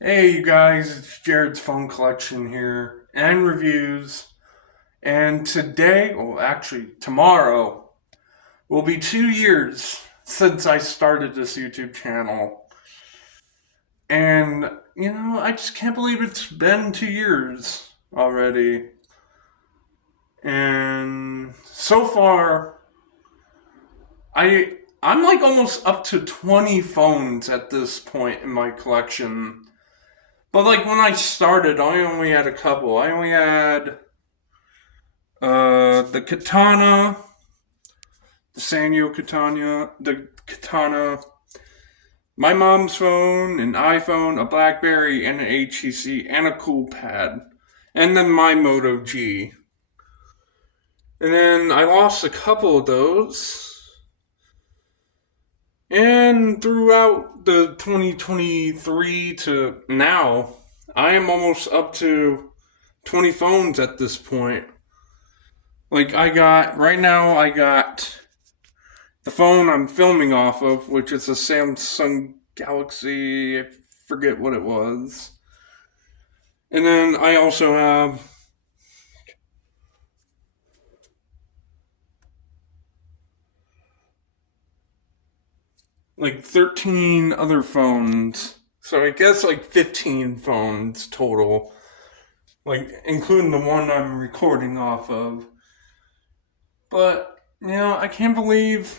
Hey, you guys, it's Jared's Phone Collection here and reviews. And today, well, actually, tomorrow, will be 2 years since I started this YouTube channel. And, I just can't believe it's been 2 years already. And so far, I'm like almost up to 20 phones at this point in my collection. But like when I started, I only had a couple. I only had the Katana, the Sanyo Katana, my mom's phone, an iPhone, a BlackBerry, and an HTC, and a Cool Pad, and then my Moto G. And then I lost a couple of those. And throughout the 2023 to now, I am almost up to 20 phones at this point. Like I got the phone I'm filming off of, which is a Samsung Galaxy, I forget what it was. And then I also have like 13 other phones. So I guess like 15 phones total, like including the one I'm recording off of. But, I can't believe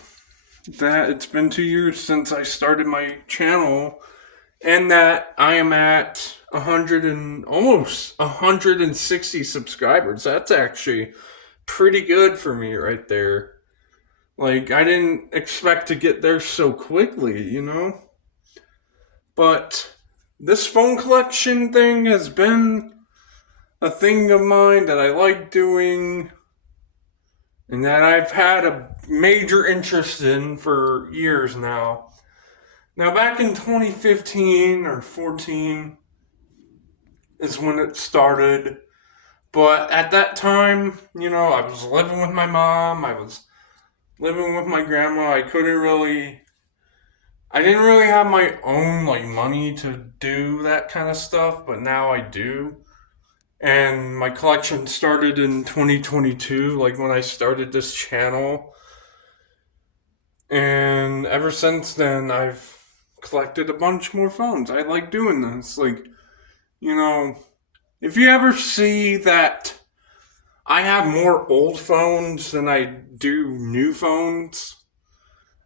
that it's been 2 years since I started my channel and that I am at 100 and almost 160 subscribers. That's actually pretty good for me right there. Like, I didn't expect to get there so quickly. But this phone collection thing has been a thing of mine that I like doing and that I've had a major interest in for years now. Now, back in 2015 or 14 is when it started. But at that time, I was living with my mom, I was living with my grandma. I didn't really have my own like money to do that kind of stuff, but now I do. And my collection started in 2022, like when I started this channel. And ever since then, I've collected a bunch more phones. I like doing this. Like, you know, if you ever see that I have more old phones than I do new phones,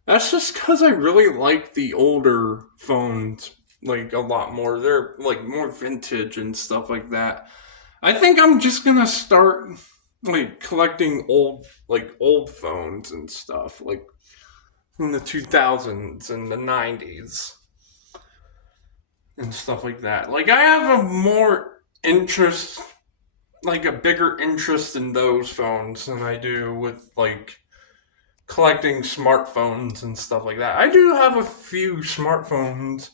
that's just because I really like the older phones like a lot more. They're like more vintage and stuff like that. I think I'm just gonna start like collecting old phones and stuff like from the 2000s and the 90s and stuff like that. Like I have a more interest, like a bigger interest in those phones than I do with like collecting smartphones and stuff like that. I do have a few smartphones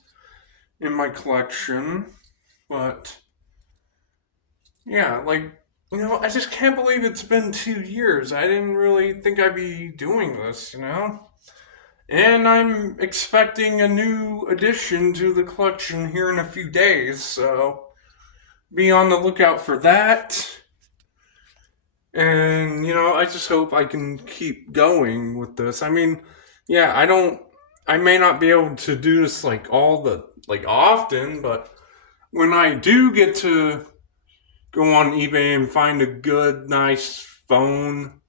in my collection, but yeah, like I just can't believe it's been 2 years. I didn't really think I'd be doing this. And I'm expecting a new addition to the collection here in a few days, so be on the lookout for that. And, I just hope I can keep going with this. I mean, yeah, I may not be able to do this like often, but when I do get to go on eBay and find a good, nice phone,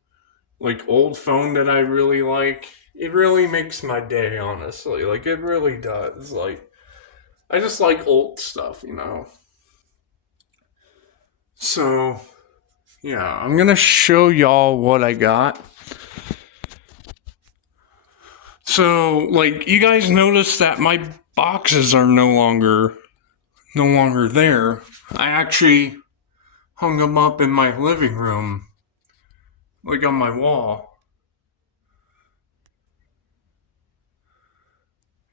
like old phone that I really like, it really makes my day, honestly. Like, it really does. Like, I just like old stuff. So, yeah, I'm gonna show y'all what I got. So, like, you guys notice that my boxes are no longer there. I actually hung them up in my living room, like on my wall.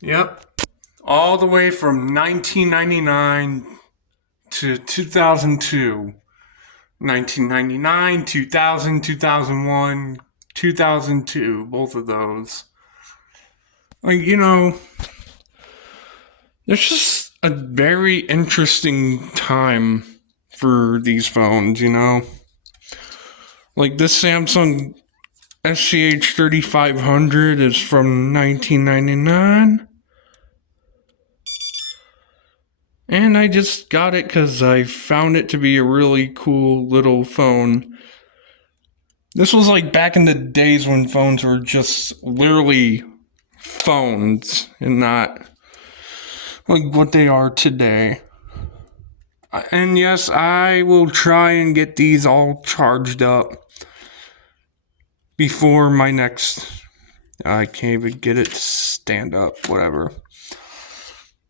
Yep, all the way from 1999 to 2002. 1999, 2000, 2001, 2002, both of those. Like, there's just a very interesting time for these phones, you know? Like this Samsung SGH 3500 is from 1999. And I just got it because I found it to be a really cool little phone. This was like back in the days when phones were just literally phones and not like what they are today. And yes, I will try and get these all charged up before my next... I can't even get it to stand up, whatever.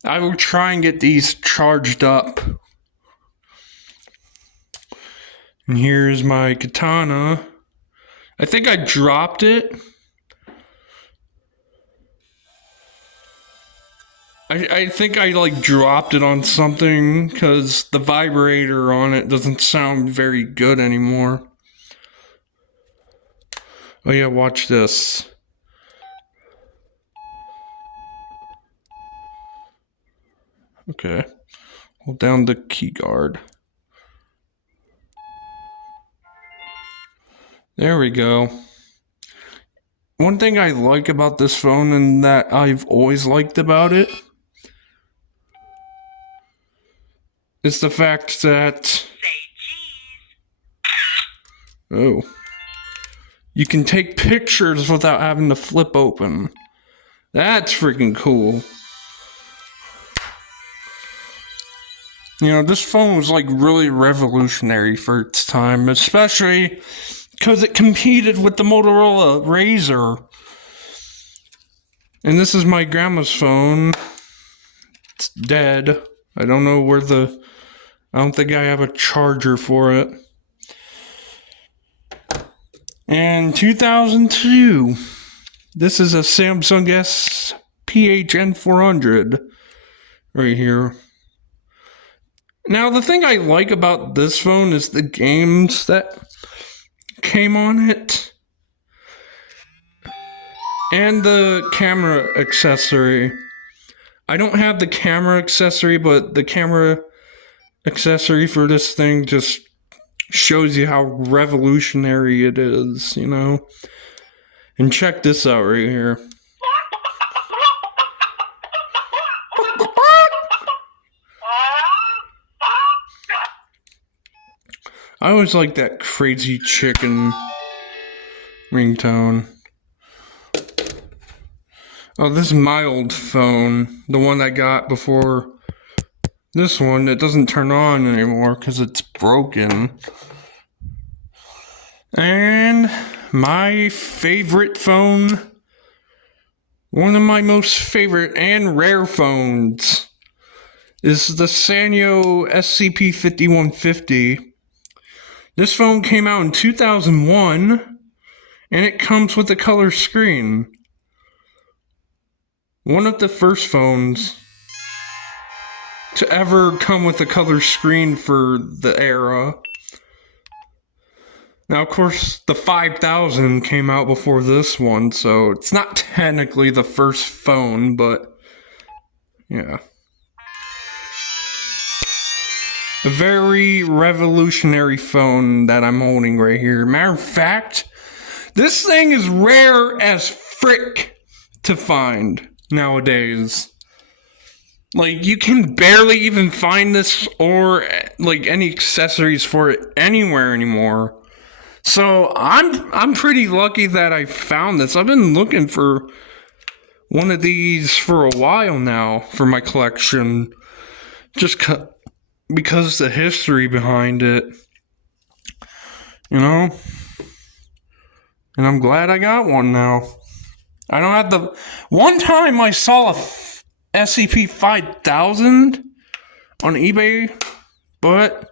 I will try and get these charged up. And here's my katana. I think I dropped it. I think I like dropped it on something because the vibrator on it doesn't sound very good anymore. Oh yeah, watch this. Okay, hold down the key guard. There we go. One thing I like about this phone and that I've always liked about it is the fact that you can take pictures without having to flip open. That's freaking cool. You know, this phone was like really revolutionary for its time, especially because it competed with the Motorola Razr. And this is my grandma's phone. It's dead. I don't know where I don't think I have a charger for it. And 2002, this is a Samsung S PHN 400 right here. Now, the thing I like about this phone is the games that came on it and the camera accessory. I don't have the camera accessory, but the camera accessory for this thing just shows you how revolutionary it is, you know? And check this out right here. I always like that crazy chicken ringtone. Oh, this is my old phone. The one I got before this one. It doesn't turn on anymore because it's broken. And my favorite phone. One of my most favorite and rare phones is the Sanyo SCP-5150. This phone came out in 2001, and it comes with a color screen. One of the first phones to ever come with a color screen for the era. Now, of course, the 5000 came out before this one, so it's not technically the first phone, but yeah. A very revolutionary phone that I'm holding right here. Matter of fact, this thing is rare as frick to find nowadays. Like, you can barely even find this or, like, any accessories for it anywhere anymore. So, I'm pretty lucky that I found this. I've been looking for one of these for a while now for my collection. Just because the history behind it, you know? And I'm glad I got one now. I don't have the... One time I saw a SCP-5000 on eBay, but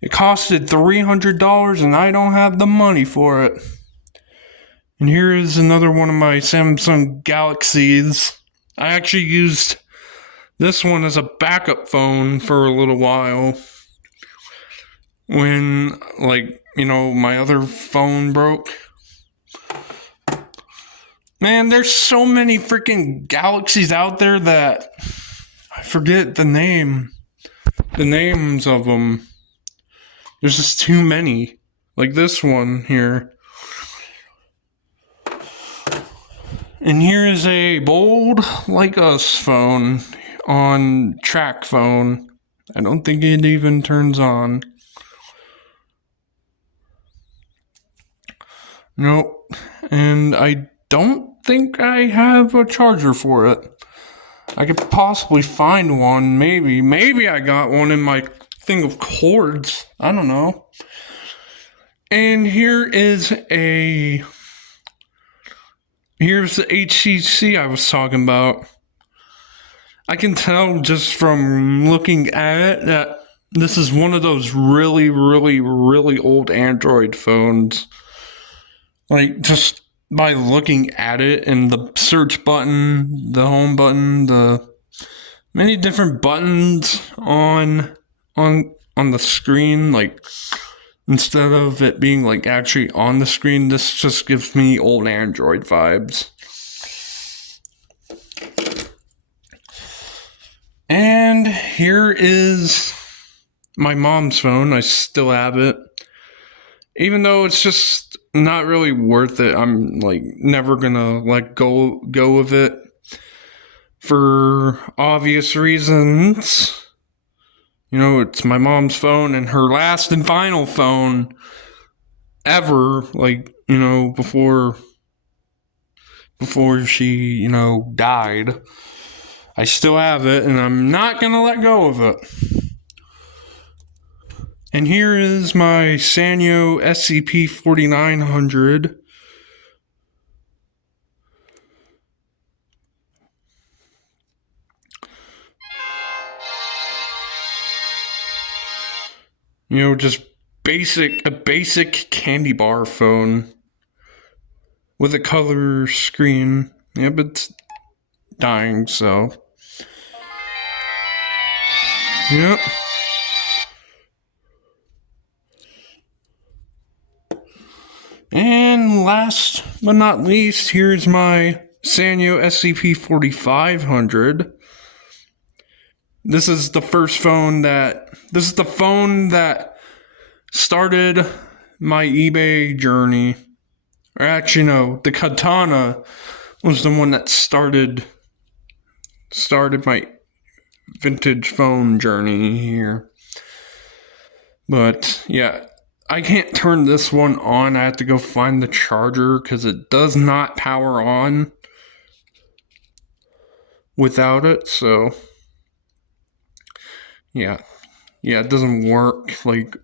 it costed $300 and I don't have the money for it. And here is another one of my Samsung Galaxies. I actually used this one as a backup phone for a little while when, like, you know, my other phone broke. Man, there's so many freaking Galaxies out there that I I forget the names of them. There's just too many. Like this one here. And here is a Bold Like Us phone on track phone. I don't think it even turns on. Nope. And I don't think I have a charger for it. I could possibly find one, maybe. Maybe I got one in my thing of cords. I don't know. And here's the HTC I was talking about. I can tell just from looking at it that this is one of those really, really, really old Android phones. Like, just by looking at it and the search button, the home button, the many different buttons on the screen, like, instead of it being like actually on the screen, this just gives me old Android vibes. And here is my mom's phone. I still have it. Even though it's just not really worth it, I'm like never gonna let go of it for obvious reasons. You know, it's my mom's phone and her last and final phone ever, like, you know, before she, you know, died. I still have it and I'm not gonna let go of it. And here is my Sanyo SCP-4900. You know, just a basic candy bar phone with a color screen. Yeah, but it's dying, so. Yep. And last but not least, here's my Sanyo SCP-4500. This is the phone that started my eBay journey. Or actually, no, the Katana was the one that started my vintage phone journey here. But yeah, I can't turn this one on. I have to go find the charger because it does not power on without it. So yeah, it doesn't work. Like,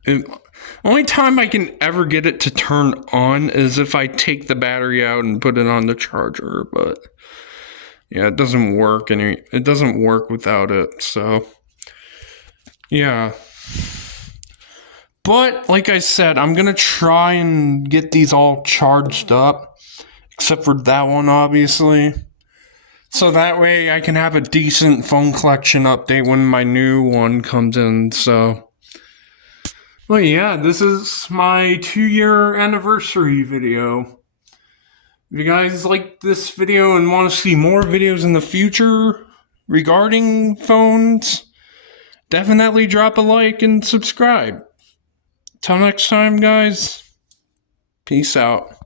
only time I can ever get it to turn on is if I take the battery out and put it on the charger. But yeah, it doesn't work, and it doesn't work without it. So yeah. But like I said, I'm gonna try and get these all charged up, except for that one, obviously. So that way I can have a decent phone collection update when my new one comes in. So, well, yeah, this is my 2-year anniversary video. If you guys like this video and want to see more videos in the future regarding phones, definitely drop a like and subscribe. Till next time, guys. Peace out.